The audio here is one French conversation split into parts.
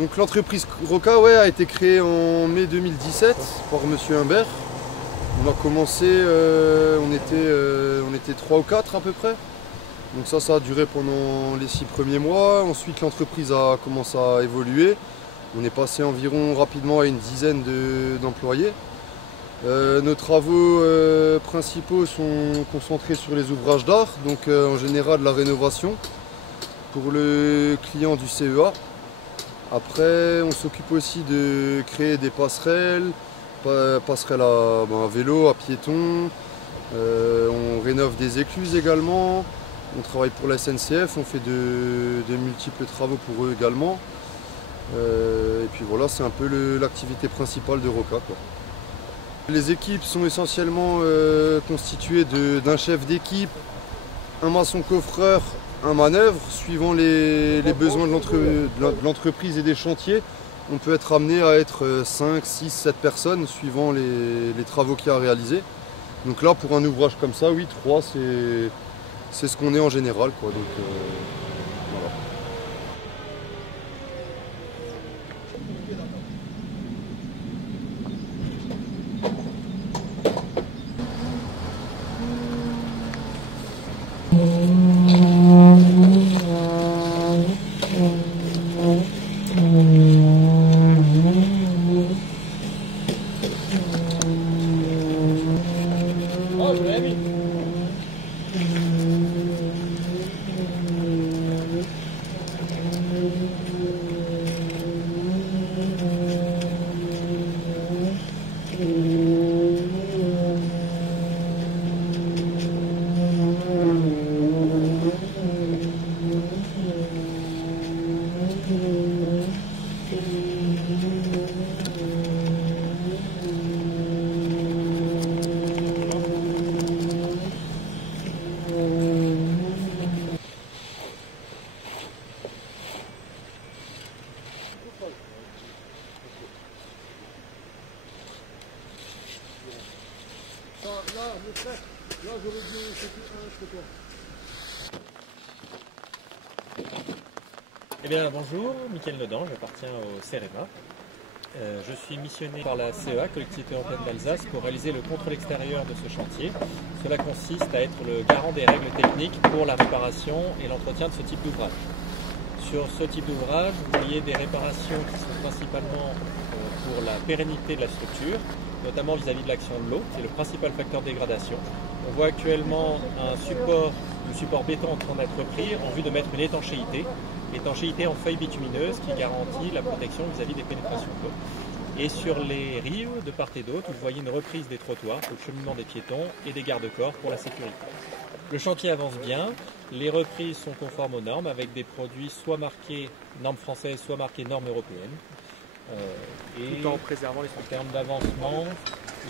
Donc l'entreprise Roca a été créée en mai 2017 par Monsieur Humbert. On a commencé, on était 3 ou 4 à peu près. Donc ça a duré pendant les 6 premiers mois. Ensuite l'entreprise a commencé à évoluer. On est passé environ rapidement à une dizaine d'employés. Nos travaux principaux sont concentrés sur les ouvrages d'art, donc en général la rénovation pour le client du CEA. Après, on s'occupe aussi de créer des passerelles, passerelles à vélo, à piétons. On rénove des écluses également. On travaille pour la SNCF, on fait de multiples travaux pour eux également. Et puis voilà, c'est un peu l'activité principale de Roca, quoi. Les équipes sont essentiellement constituées d'un chef d'équipe, un maçon coffreur, un manœuvre. Suivant les besoins de l'entreprise et des chantiers, on peut être amené à être 5, 6, 7 personnes suivant les travaux qu'il y a à réaliser. Donc là, pour un ouvrage comme ça, oui, 3, c'est ce qu'on est en général, quoi. Donc, voilà. Là, j'aurais dû Eh bien, bonjour, Mickaël Nodan, j'appartiens au CEREMA. Je suis missionné par la CEA, Collectivité européenne d'Alsace, pour réaliser le contrôle extérieur de ce chantier. Cela consiste à être le garant des règles techniques pour la réparation et l'entretien de ce type d'ouvrage. Sur ce type d'ouvrage, vous voyez des réparations qui sont principalement pour la pérennité de la structure, notamment vis-à-vis de l'action de l'eau, c'est le principal facteur de dégradation. On voit actuellement le support béton en train d'être pris en vue de mettre une étanchéité en feuilles bitumineuses qui garantit la protection vis-à-vis des pénétrations d'eau. Et sur les rives de part et d'autre, vous voyez une reprise des trottoirs pour le cheminement des piétons et des garde-corps pour la sécurité. Le chantier avance bien, les reprises sont conformes aux normes avec des produits soit marqués normes françaises, soit marqués normes européennes. Tout en préservant les en termes d'avancement,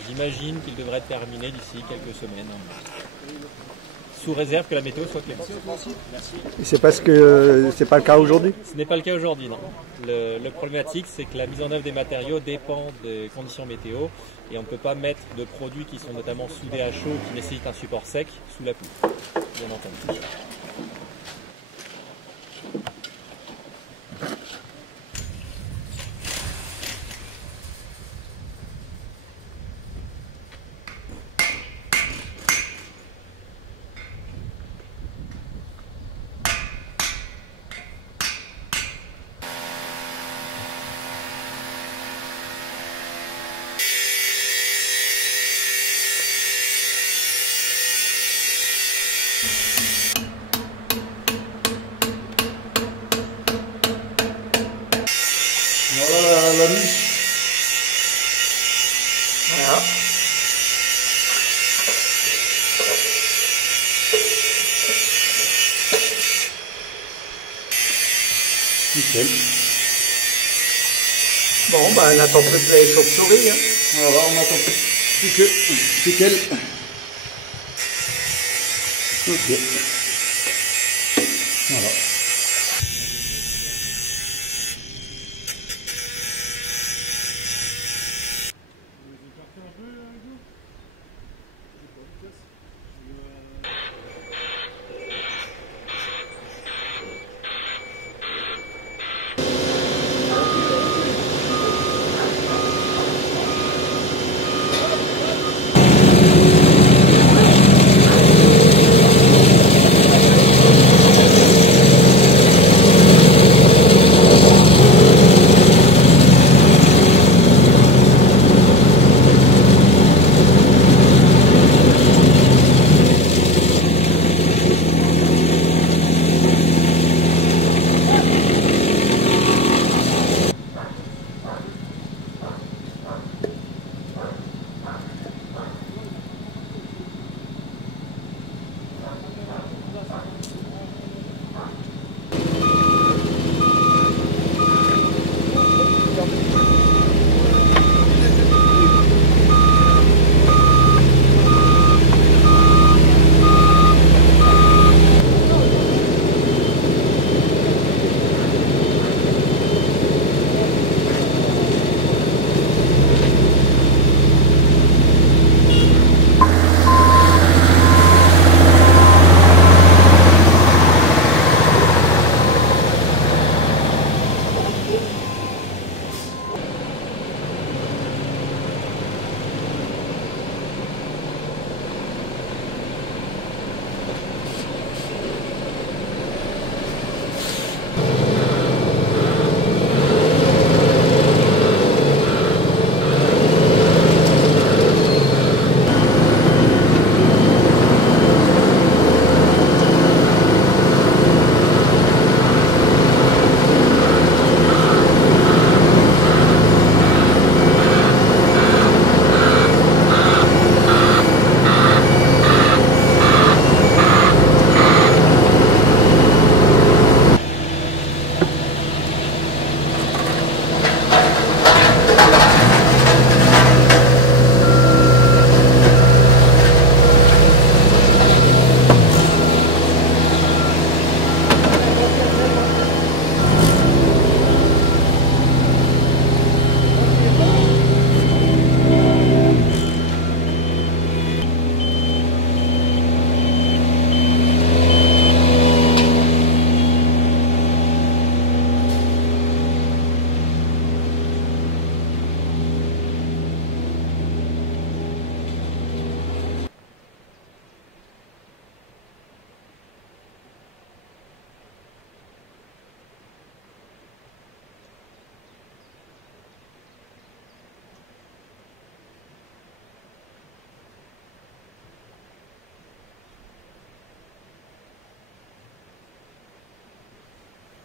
j'imagine qu'il devrait être terminé d'ici quelques semaines. Sous réserve que la météo soit clémente. Et c'est parce que c'est pas le cas aujourd'hui? Ce n'est pas le cas aujourd'hui, non. Le problématique, c'est que la mise en œuvre des matériaux dépend des conditions météo et on ne peut pas mettre de produits qui sont notamment soudés à chaud, qui nécessitent un support sec, sous la pluie, bien entendu. Voilà la niche. Voilà. Nickel. Bon, ben, on n'attend plus que les chauves-souris. Hein. Voilà, on attend plus que nickel. Ok.